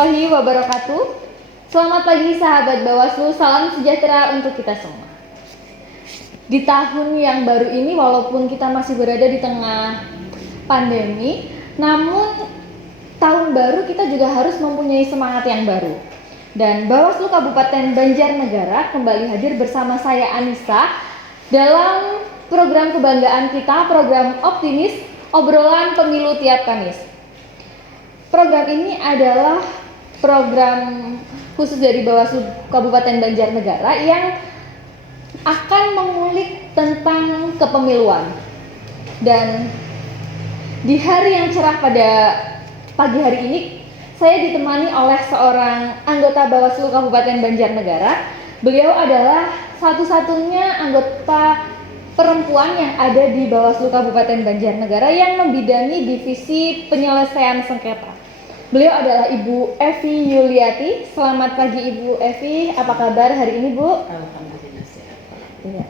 warahmatullahi wabarakatuh. Selamat pagi sahabat Bawaslu, salam sejahtera untuk kita semua. Di tahun yang baru ini, walaupun kita masih berada di tengah pandemi, namun tahun baru kita juga harus mempunyai semangat yang baru. Dan Bawaslu Kabupaten Banjarnegara kembali hadir bersama saya Anissa dalam program kebanggaan kita, program Optimis, obrolan pemilu tiap Kamis. Program ini adalah program khusus dari Bawaslu Kabupaten Banjarnegara yang akan mengulik tentang kepemiluan. Dan di hari yang cerah pada pagi hari ini, saya ditemani oleh seorang anggota Bawaslu Kabupaten Banjarnegara. Beliau adalah satu-satunya anggota perempuan yang ada di Bawaslu Kabupaten Banjarnegara yang membidangi divisi penyelesaian sengketa. Beliau adalah Ibu Evi Yuliati. Selamat pagi Ibu Evi, apa kabar hari ini Bu? Alhamdulillah sehat. Iya.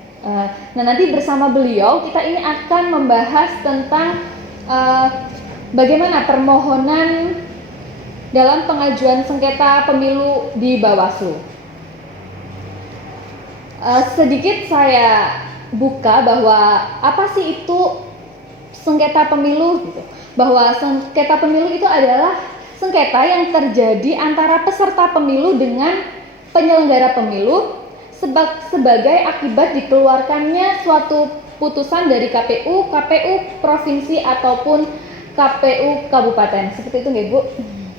Nah, nanti bersama beliau kita ini akan membahas tentang bagaimana permohonan dalam pengajuan sengketa pemilu di Bawaslu. Sedikit saya buka bahwa apa sih itu sengketa pemilu gitu. Bahwa sengketa pemilu itu adalah sengketa yang terjadi antara peserta pemilu dengan penyelenggara pemilu sebagai akibat dikeluarkannya suatu putusan dari KPU provinsi ataupun KPU kabupaten. Seperti itu nggak Bu?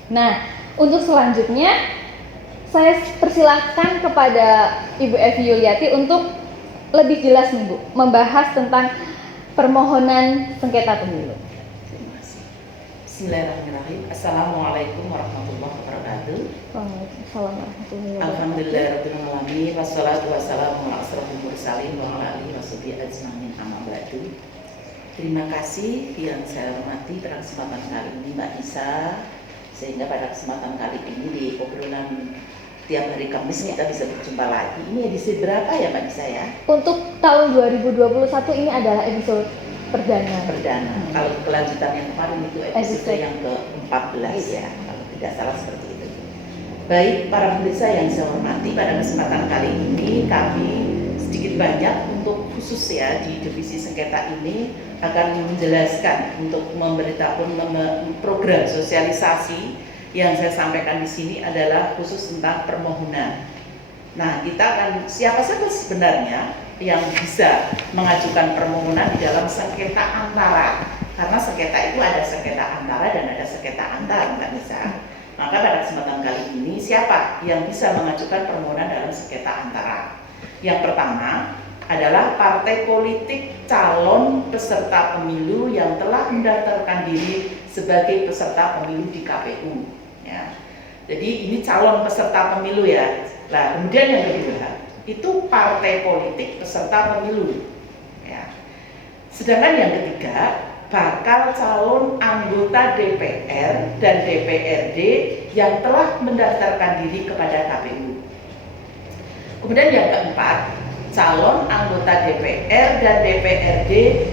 Nah, untuk selanjutnya saya persilahkan kepada Ibu Evi Yuliati untuk lebih jelas nih Bu, membahas tentang permohonan sengketa pemilu. Terima kasih. Bismillahirrahmanirrahim. Assalamualaikum warahmatullahi wabarakatuh. Waalaikumsalam warahmatullahi wabarakatuh. Alhamdulillahirabbil alamin wassalatu wassalamu ala asrofil mursalin wa ala alihi washabihi ajmain amma ba'du. Terima kasih yang saya hormati pada kesempatan kali ini Mbak Nisa, sehingga pada kesempatan kali ini di obrolan tiap hari Kamis kita bisa berjumpa lagi. Ini edisi berapa ya Mbak Nisa ya? Untuk tahun 2021 ini adalah episode perdana. Kalau kelanjutan yang kemarin itu episode yang ke-14 ya, kalau tidak salah seperti itu. Baik para pemirsa yang saya hormati, pada kesempatan kali ini kami sedikit banyak untuk khusus ya di divisi sengketa ini akan menjelaskan untuk memberitakan program sosialisasi yang saya sampaikan di sini adalah khusus tentang permohonan. Nah, kita akan siapa saja sebenarnya yang bisa mengajukan permohonan di dalam sengketa antara, karena sengketa itu ada sengketa antara dan ada sengketa antar, Mbak Nisa. Maka pada kesempatan kali ini siapa yang bisa mengajukan permohonan dalam sengketa antara? Yang pertama adalah partai politik calon peserta pemilu yang telah mendaftarkan diri sebagai peserta pemilu di KPU. Ya. Jadi ini calon peserta pemilu ya. Nah, kemudian yang kedua itu partai politik peserta pemilu. Ya. Sedangkan yang ketiga bakal calon anggota DPR dan DPRD yang telah mendaftarkan diri kepada KPU. Kemudian yang keempat, calon anggota DPR dan DPRD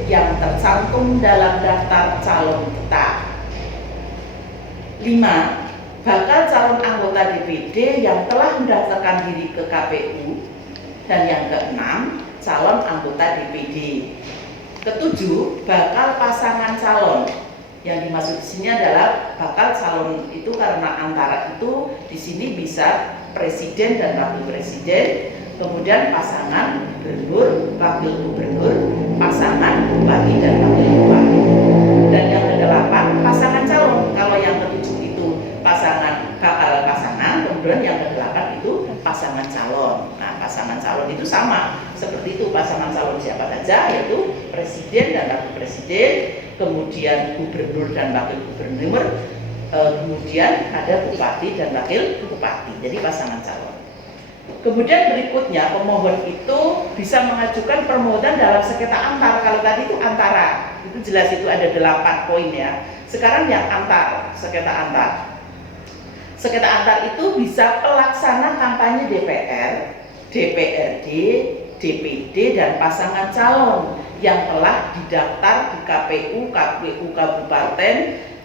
yang tercantum dalam daftar calon tetap. 5. Bakal calon anggota DPD yang telah mendaftarkan diri ke KPU. Dan yang keenam, calon anggota DPD. Ketujuh, bakal pasangan calon. Yang dimaksud di sini adalah bakal calon itu karena antara itu di sini bisa presiden dan wakil presiden, kemudian pasangan gubernur, wakil gubernur, pasangan bupati dan wakil bupati. Dan yang kedelapan, pasangan calon. Kalau yang ketujuh itu bakal pasangan, kemudian yang kedelapan itu pasangan calon. Nah, pasangan calon itu sama seperti itu, pasangan calon siapa saja, yaitu presiden dan wakil presiden, kemudian gubernur dan wakil gubernur, kemudian ada bupati dan wakil bupati. Jadi pasangan calon. Kemudian berikutnya pemohon itu bisa mengajukan permohonan dalam sengketa antar. Kalau tadi itu antara, itu jelas itu ada 8 poin ya. Sekarang yang antar, sengketa antar. Sengketa antar itu bisa pelaksana kampanye DPR, DPRD, DPD dan pasangan calon yang telah didaftar di KPU, KPU kabupaten,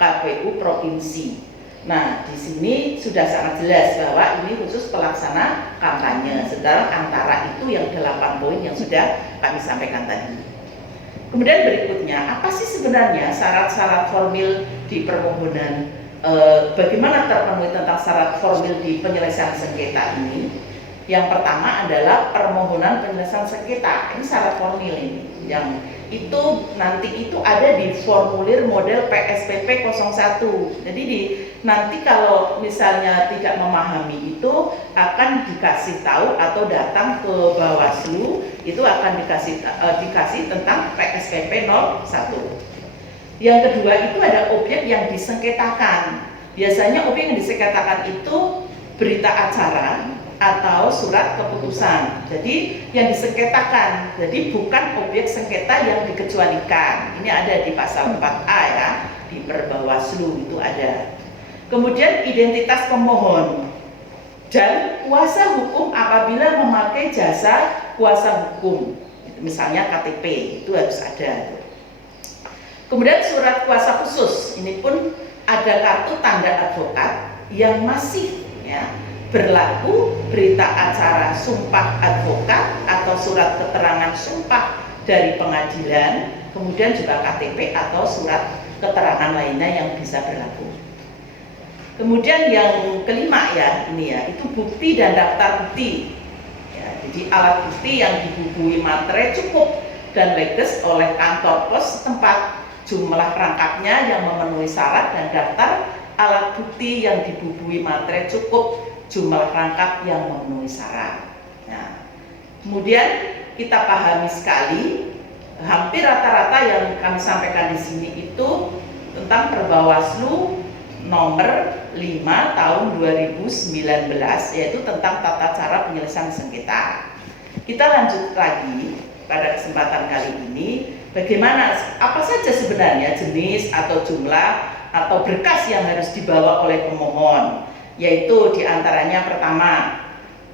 KPU provinsi. Nah, di sini sudah sangat jelas bahwa ini khusus pelaksana kampanye. Sedang antara itu yang 8 poin yang sudah kami sampaikan tadi. Kemudian berikutnya, apa sih sebenarnya syarat-syarat formil di permohonan? Bagaimana terpenuhi tentang syarat formil di penyelesaian sengketa ini? Yang pertama adalah permohonan penyelesaian sengketa. Ini syarat formil ini. Yang itu nanti itu ada di formulir model PSPP 01. Jadi nanti kalau misalnya tidak memahami itu akan dikasih tahu atau datang ke Bawaslu, itu akan dikasih tentang PSPP 01. Yang kedua itu ada objek yang disengketakan. Biasanya objek yang disengketakan itu berita acara atau surat keputusan. Jadi yang disengketakan, jadi bukan objek sengketa yang dikecualikan. Ini ada di pasal 4A ya, di Perbawaslu itu ada. Kemudian identitas pemohon dan kuasa hukum apabila memakai jasa kuasa hukum, misalnya KTP itu harus ada. Kemudian surat kuasa khusus, ini pun ada kartu tanda advokat yang masih ya berlaku berita acara sumpah advokat atau surat keterangan sumpah dari pengadilan, kemudian juga KTP atau surat keterangan lainnya yang bisa berlaku. Kemudian yang kelima ya, ini ya, itu bukti dan daftar bukti. Ya, jadi alat bukti yang dibubuhi materai cukup dan leges oleh kantor pos setempat, jumlah rangkapnya yang memenuhi syarat, dan daftar alat bukti yang dibubuhi materai cukup, jumlah rangkap yang memenuhi syarat. Nah, kemudian kita pahami sekali, hampir rata-rata yang kami sampaikan di sini itu tentang Perbawaslu nomor 5 tahun 2019, yaitu tentang tata cara penyelesaian sengketa. Kita lanjut lagi pada kesempatan kali ini, bagaimana, apa saja sebenarnya jenis atau jumlah atau berkas yang harus dibawa oleh pemohon. Yaitu diantaranya pertama,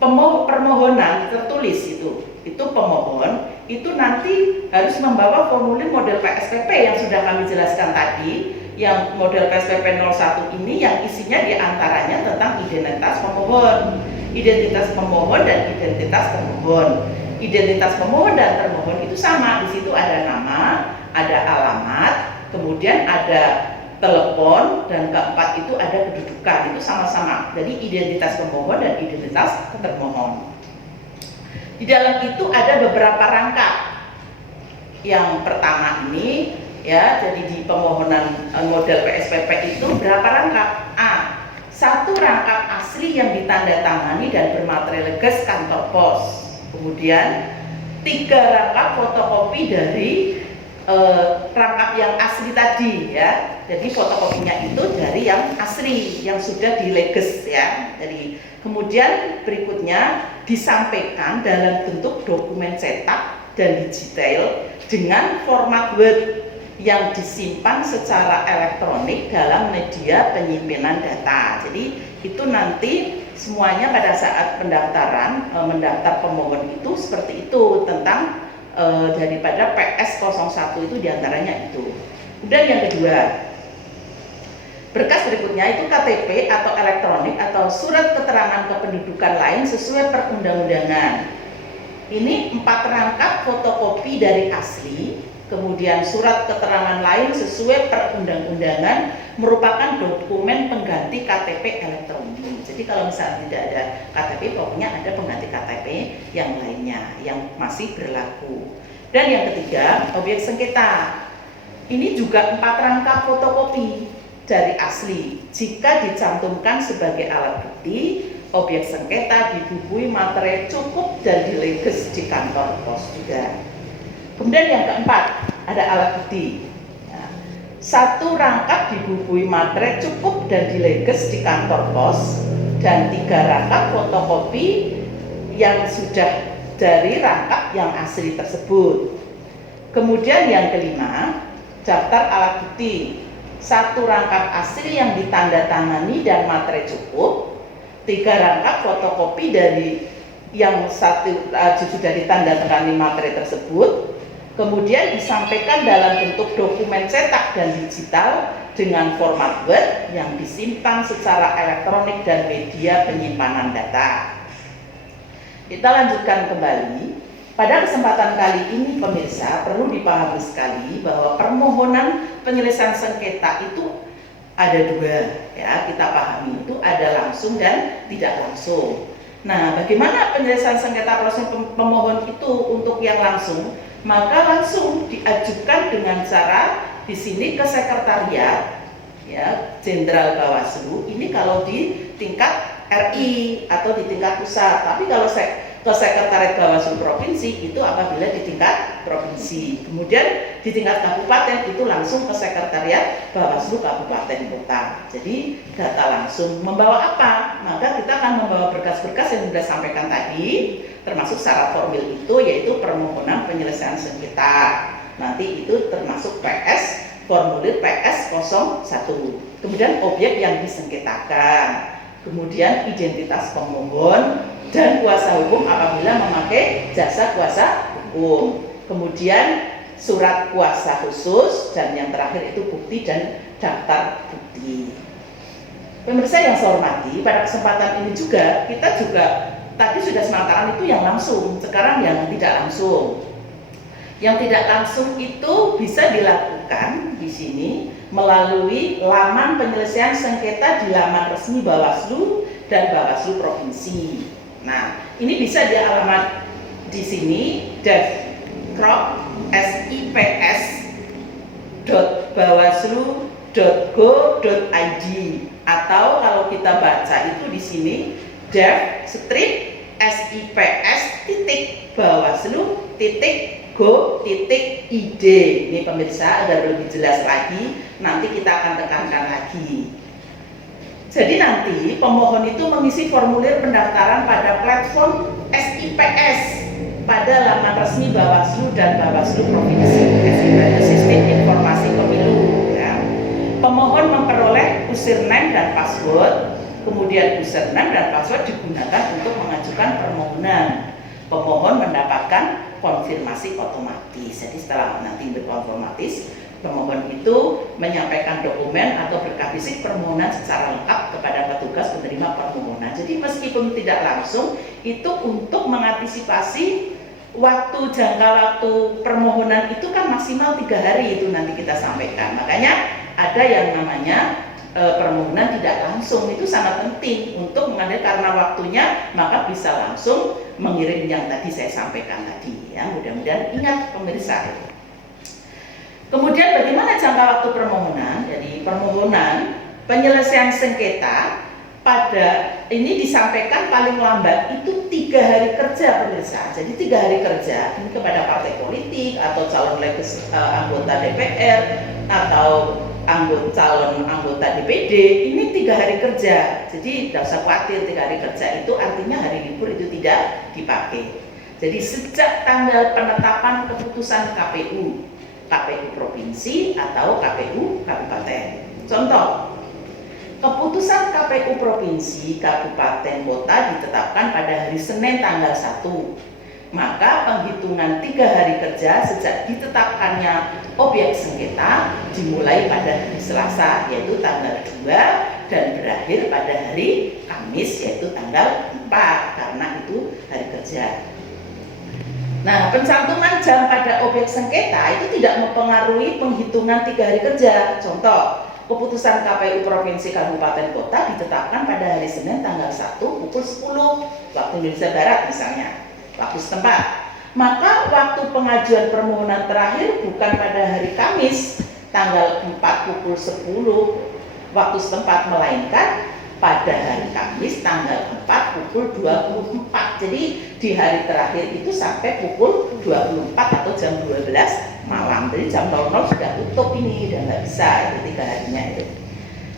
permohonan tertulis itu pemohon itu nanti harus membawa formulir model PSPP yang sudah kami jelaskan tadi. Yang model PSPP 01 ini yang isinya diantaranya tentang identitas pemohon dan identitas termohon. Identitas pemohon dan termohon itu sama, di situ ada nama, ada alamat, kemudian ada telepon, dan keempat itu ada kedudukan, itu sama-sama. Jadi identitas pemohon dan identitas termohon. Di dalam itu ada beberapa rangkap. Yang pertama ini ya, jadi di permohonan model PSPP itu berapa rangkap? A. 1 rangkap asli yang ditandatangani dan bermaterai leges kantor pos. Kemudian 3 rangkap fotokopi dari rangkap yang asli tadi ya. Jadi fotokopinya itu dari yang asli yang sudah dileges ya. Jadi kemudian berikutnya disampaikan dalam bentuk dokumen cetak dan digital dengan format Word yang disimpan secara elektronik dalam media penyimpanan data. Jadi itu nanti semuanya pada saat pendaftaran mendaftar pemohon itu seperti itu tentang daripada PS 01 itu diantaranya itu. Kemudian yang kedua, berkas berikutnya itu KTP atau elektronik atau surat keterangan kependudukan lain sesuai perundang-undangan. Ini 4 rangkap fotokopi dari asli, kemudian surat keterangan lain sesuai perundang-undangan merupakan dokumen pengganti KTP elektronik. Jadi kalau misalnya tidak ada KTP, pokoknya ada pengganti KTP yang lainnya yang masih berlaku. Dan yang ketiga, objek sengketa. Ini juga 4 rangkap fotokopi dari asli. Jika dicantumkan sebagai alat bukti, objek sengketa dibubuhi materai cukup dan dileges di kantor pos juga. Kemudian yang keempat, ada alat bukti. 1 rangkap dibubuhi materai cukup dan dileges di kantor pos, dan 3 rangkap fotokopi yang sudah dari rangkap yang asli tersebut. Kemudian yang kelima, daftar alat bukti. 1 rangkap asli yang ditandatangani dan materai cukup, 3 rangkap fotokopi dari yang sudah ditandatangani materai tersebut, kemudian disampaikan dalam bentuk dokumen cetak dan digital dengan format Word yang disimpan secara elektronik dan media penyimpanan data. Kita lanjutkan kembali. Pada kesempatan kali ini pemirsa perlu dipahami sekali bahwa permohonan penyelesaian sengketa itu ada dua, ya, kita pahami itu ada langsung dan tidak langsung. Nah, bagaimana penyelesaian sengketa proses pemohon itu untuk yang langsung? Maka langsung diajukan dengan cara di sini ke sekretariat, ya, Jenderal Bawaslu. Ini kalau di tingkat RI atau di tingkat pusat. Tapi kalau ke sekretariat Bawaslu provinsi itu apabila di tingkat provinsi. Kemudian di tingkat kabupaten itu langsung ke sekretariat Bawaslu kabupaten kota. Jadi data langsung. Membawa apa? Maka kita akan membawa berkas-berkas yang sudah sampaikan tadi, termasuk syarat formil itu yaitu permohonan penyelesaian sengketa. Nanti itu termasuk PS, formulir PS 01. Kemudian objek yang disengketakan. Kemudian identitas pemohon dan kuasa hukum apabila memakai jasa kuasa hukum. Kemudian surat kuasa khusus dan yang terakhir itu bukti dan daftar bukti. Pemirsa yang saya hormati, pada kesempatan ini juga kita juga tadi sudah sematakan itu yang langsung, sekarang yang tidak langsung. Yang tidak langsung itu bisa dilakukan di sini melalui laman penyelesaian sengketa di laman resmi Bawaslu dan Bawaslu provinsi. Nah, ini bisa di alamat di sini devprop.sips.bawaslu.go.id atau kalau kita baca itu di sini dev-sips.bawaslu.go.id. Ini pemirsa agar lebih jelas lagi, nanti kita akan tekankan lagi. Jadi nanti pemohon itu mengisi formulir pendaftaran pada platform SIPS pada laman resmi Bawaslu dan Bawaslu provinsi. SIPS Sistem Informasi Pemilu. Ya. Pemohon memperoleh username dan password. Kemudian username dan password digunakan untuk mengajukan permohonan. Pemohon mendapatkan konfirmasi otomatis. Jadi setelah nanti berkonfirmatis, pemohon itu menyampaikan dokumen atau berkas fisik permohonan secara lengkap kepada petugas penerima permohonan. Jadi meskipun tidak langsung, itu untuk mengantisipasi jangka waktu permohonan itu kan maksimal 3 hari itu nanti kita sampaikan. Makanya ada yang namanya permohonan tidak langsung, itu sangat penting untuk mengambil karena waktunya, maka bisa langsung mengirim yang tadi saya sampaikan tadi. Ya, mudah-mudahan ingat pemirsa. Kemudian bagaimana jangka waktu permohonan? Jadi permohonan penyelesaian sengketa pada ini disampaikan paling lambat itu 3 hari kerja pemirsa. Jadi 3 hari kerja ini kepada partai politik atau calon anggota DPR atau calon anggota DPD ini 3 hari kerja. Jadi tidak usah khawatir 3 hari kerja itu artinya hari libur itu tidak dipakai. Jadi sejak tanggal penetapan keputusan KPU provinsi atau KPU kabupaten. Contoh, keputusan KPU provinsi, kabupaten, kota ditetapkan pada hari Senin tanggal 1. Maka penghitungan 3 hari kerja sejak ditetapkannya objek sengketa dimulai pada hari Selasa yaitu tanggal 2 dan berakhir pada hari Kamis yaitu tanggal 4 karena itu hari kerja. Nah, pencantuman jam pada objek sengketa itu tidak mempengaruhi penghitungan 3 hari kerja. Contoh, keputusan KPU Provinsi Kabupaten Kota ditetapkan pada hari Senin tanggal 1 pukul 10 waktu Indonesia Barat misalnya, waktu setempat. Maka waktu pengajuan permohonan terakhir bukan pada hari Kamis tanggal 4 pukul 10 waktu setempat, melainkan pada hari Kamis tanggal 4 pukul 24. Jadi di hari terakhir itu sampai pukul 24 atau jam 12 malam. Jadi jam 00 sudah tutup ini dan nggak bisa itu 3 harinya itu.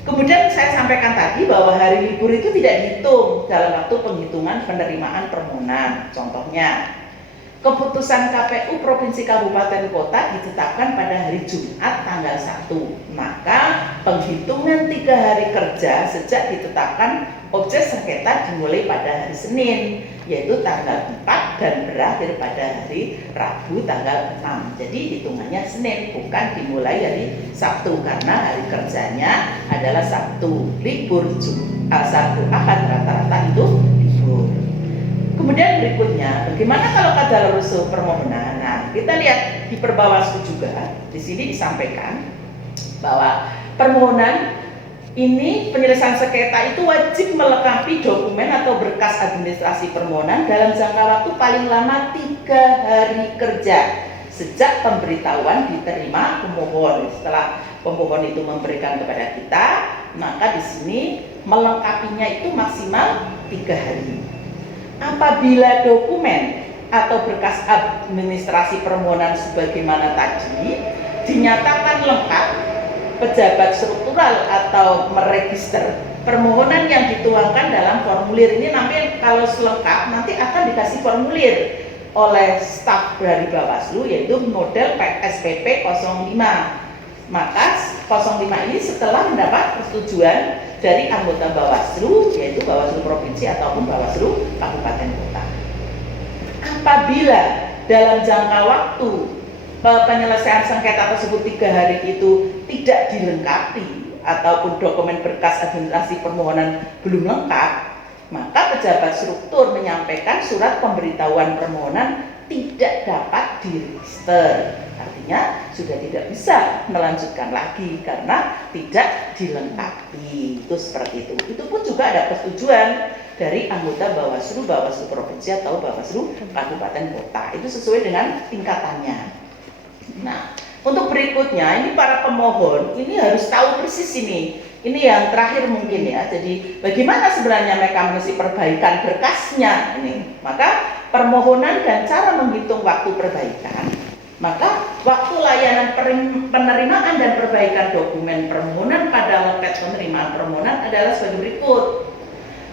Kemudian saya sampaikan tadi bahwa hari libur itu tidak dihitung dalam waktu penghitungan penerimaan permohonan. Contohnya, keputusan KPU Provinsi Kabupaten Kota ditetapkan pada hari Jumat tanggal 1. Maka penghitungan 3 hari kerja sejak ditetapkan objek sengketa dimulai pada hari Senin, yaitu tanggal 4 dan berakhir pada hari Rabu tanggal 6. Jadi hitungannya Senin, bukan dimulai dari Sabtu, karena hari kerjanya adalah Sabtu. Libur Sabtu Ahad rata-rata itu libur. Kemudian berikutnya, bagaimana kalau kadaluarsa permohonan? Nah, kita lihat di Perbawaslu juga, di sini disampaikan bahwa permohonan ini penyelesaian sengketa itu wajib melengkapi dokumen atau berkas administrasi permohonan dalam jangka waktu paling lama 3 hari kerja sejak pemberitahuan diterima pemohon. Setelah pemohon itu memberikan kepada kita, maka di sini melengkapinya itu maksimal 3 hari. Apabila dokumen atau berkas administrasi permohonan sebagaimana tadi dinyatakan lengkap, pejabat struktural atau meregister permohonan yang dituangkan dalam formulir ini, nanti kalau selengkap nanti akan dikasih formulir oleh staf dari Bawaslu, yaitu model SPP 05. Maka 05 ini setelah mendapat persetujuan dari anggota Bawaslu, yaitu Bawaslu Provinsi ataupun Bawaslu Kabupaten Kota. Apabila dalam jangka waktu penyelesaian sengketa tersebut 3 hari itu tidak dilengkapi ataupun dokumen berkas administrasi permohonan belum lengkap, maka pejabat struktur menyampaikan surat pemberitahuan permohonan tidak dapat diregister. Artinya sudah tidak bisa melanjutkan lagi karena tidak dilengkapi. Itu seperti itu. Itu pun juga ada persetujuan dari anggota Bawaslu, Bawaslu Provinsi atau Bawaslu Kabupaten Kota. Itu sesuai dengan tingkatannya. Nah, untuk berikutnya ini para pemohon ini harus tahu persis ini. Ini yang terakhir mungkin ya. Jadi bagaimana sebenarnya mekanisme perbaikan berkasnya ini. Maka permohonan dan cara menghitung waktu perbaikan. Maka waktu layanan penerimaan dan perbaikan dokumen permohonan pada loket penerimaan permohonan adalah sebagai berikut.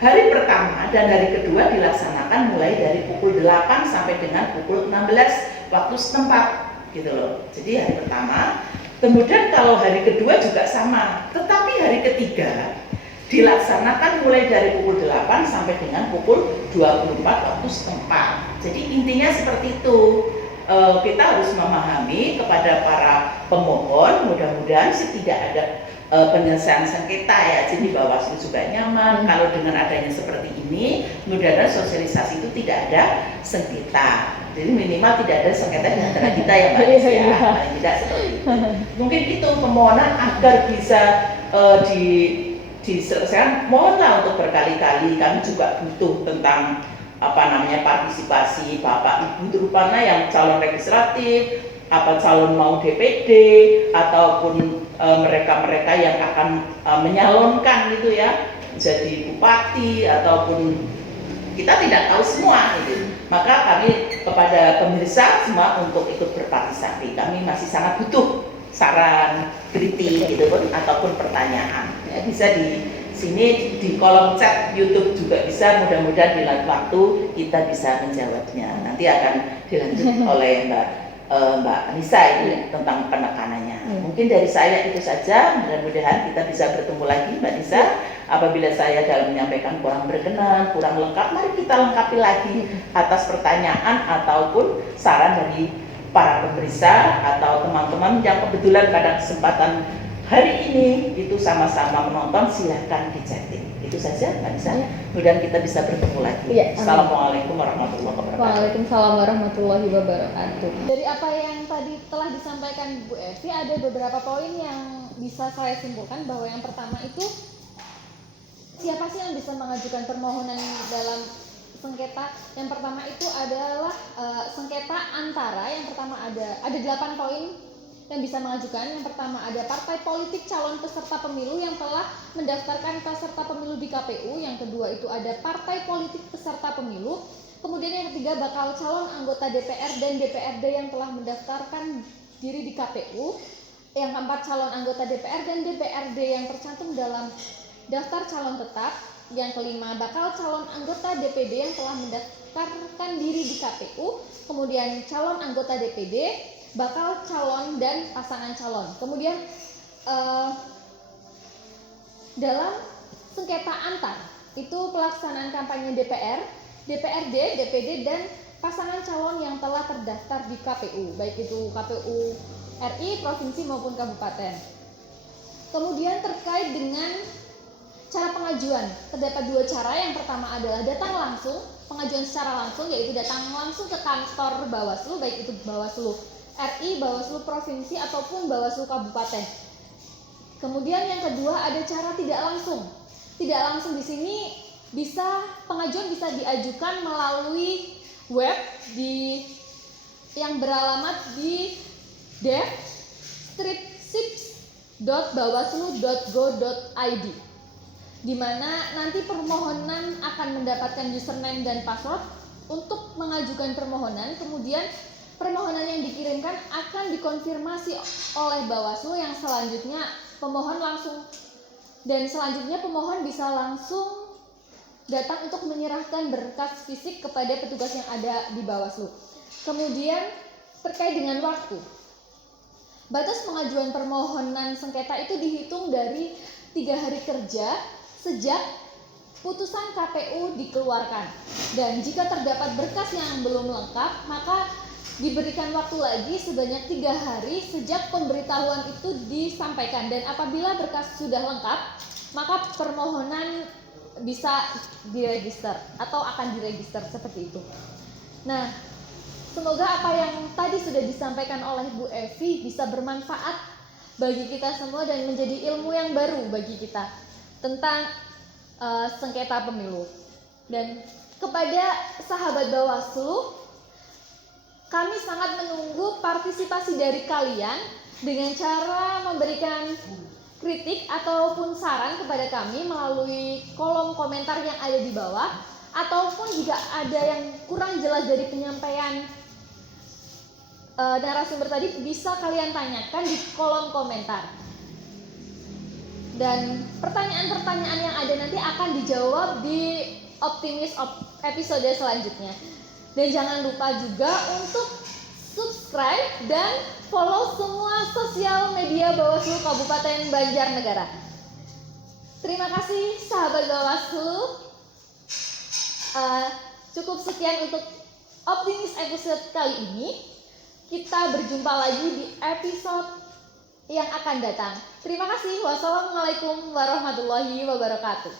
Hari pertama dan hari kedua dilaksanakan mulai dari pukul 8 sampai dengan pukul 16 waktu setempat, gitu loh. Jadi hari pertama, kemudian kalau hari kedua juga sama, tetapi hari ketiga dilaksanakan mulai dari pukul 8 sampai dengan pukul 24 waktu setempat. Jadi intinya seperti itu. Kita harus memahami kepada para pemohon, mudah-mudahan sih tidak ada penyelesaian sengketa ya, jadi Bawaslu juga nyaman. Kalau dengan adanya seperti ini, mudah-mudahan sosialisasi itu tidak ada sengketa. Jadi minimal tidak ada sengketa di antara kita ya Mbak Des ya, paling tidak seperti itu. Mungkin itu permohonan agar bisa diselesaikan, mohonlah untuk berkali-kali. Kami juga butuh tentang partisipasi Bapak Ibu terutama yang calon legislatif, calon mau DPD ataupun mereka-mereka yang akan menyalonkan gitu ya, jadi bupati ataupun kita tidak tahu semua gitu. Maka kami kepada pemirsa semua untuk ikut berpartisipasi. Kami masih sangat butuh saran, kritik gitu pun ataupun pertanyaan. Ya, bisa di sini di kolom chat YouTube juga bisa, mudah-mudahan di lain waktu kita bisa menjawabnya. Nanti akan dilanjut oleh Mbak Anissa ini tentang penekanannya. Mungkin dari saya itu saja, mudah-mudahan kita bisa bertemu lagi Mbak Anissa. Apabila saya dalam menyampaikan kurang berkenan, kurang lengkap, mari kita lengkapi lagi atas pertanyaan ataupun saran dari para pemirsa atau teman-teman yang kebetulan pada kesempatan hari ini itu sama-sama menonton, silahkan di-chatting. Itu saja Mbak Nisa. Mudah-mudahan kita bisa bertemu lagi. Ya, Assalamualaikum warahmatullahi wabarakatuh. Waalaikumsalam warahmatullahi wabarakatuh. Dari apa yang tadi telah disampaikan Bu Evi, ada beberapa poin yang bisa saya simpulkan bahwa yang pertama itu siapa sih yang bisa mengajukan permohonan dalam sengketa. Yang pertama itu adalah sengketa antara, yang pertama ada 8 poin yang bisa mengajukan. Yang pertama ada partai politik calon peserta pemilu yang telah mendaftarkan peserta pemilu di KPU. Yang kedua itu ada partai politik peserta pemilu. Kemudian yang ketiga bakal calon anggota DPR dan DPRD yang telah mendaftarkan diri di KPU. Yang keempat calon anggota DPR dan DPRD yang tercantum dalam daftar calon tetap. Yang kelima bakal calon anggota DPD yang telah mendaftarkan diri di KPU. Kemudian calon anggota DPD, bakal calon dan pasangan calon. Kemudian dalam sengketa antar itu pelaksanaan kampanye DPR DPRD, DPD, dan pasangan calon yang telah terdaftar di KPU, baik itu KPU RI, provinsi maupun kabupaten. Kemudian terkait dengan cara pengajuan, terdapat dua cara. Yang pertama adalah datang langsung, pengajuan secara langsung, yaitu datang langsung ke kantor Bawaslu, baik itu Bawaslu RI, Bawaslu provinsi ataupun Bawaslu kabupaten. Kemudian yang kedua ada cara tidak langsung. Tidak langsung di sini pengajuan bisa diajukan melalui web yang beralamat di dev.sips.bawaslu.go.id, di mana nanti permohonan akan mendapatkan username dan password untuk mengajukan permohonan. Kemudian permohonan yang dikirimkan akan dikonfirmasi oleh Bawaslu yang selanjutnya pemohon bisa langsung datang untuk menyerahkan berkas fisik kepada petugas yang ada di Bawaslu. Kemudian terkait dengan waktu, batas pengajuan permohonan sengketa itu dihitung dari 3 hari kerja sejak putusan KPU dikeluarkan. Dan jika terdapat berkas yang belum lengkap, maka diberikan waktu lagi sebanyak 3 hari sejak pemberitahuan itu disampaikan. Dan apabila berkas sudah lengkap, maka permohonan bisa diregister atau akan diregister seperti itu. Nah, semoga apa yang tadi sudah disampaikan oleh Bu Evi bisa bermanfaat bagi kita semua dan menjadi ilmu yang baru bagi kita tentang sengketa pemilu. Dan kepada sahabat Bawaslu, kami sangat menunggu partisipasi dari kalian dengan cara memberikan kritik ataupun saran kepada kami melalui kolom komentar yang ada di bawah, ataupun jika ada yang kurang jelas dari penyampaian narasumber tadi bisa kalian tanyakan di kolom komentar. Dan pertanyaan-pertanyaan yang ada nanti akan dijawab di Optimis episode selanjutnya. Dan jangan lupa juga untuk subscribe dan follow semua sosial media Bawaslu Kabupaten Banjarnegara. Terima kasih sahabat Bawaslu. Cukup sekian untuk Optimis episode kali ini. Kita berjumpa lagi di episode yang akan datang. Terima kasih. Wassalamualaikum warahmatullahi wabarakatuh.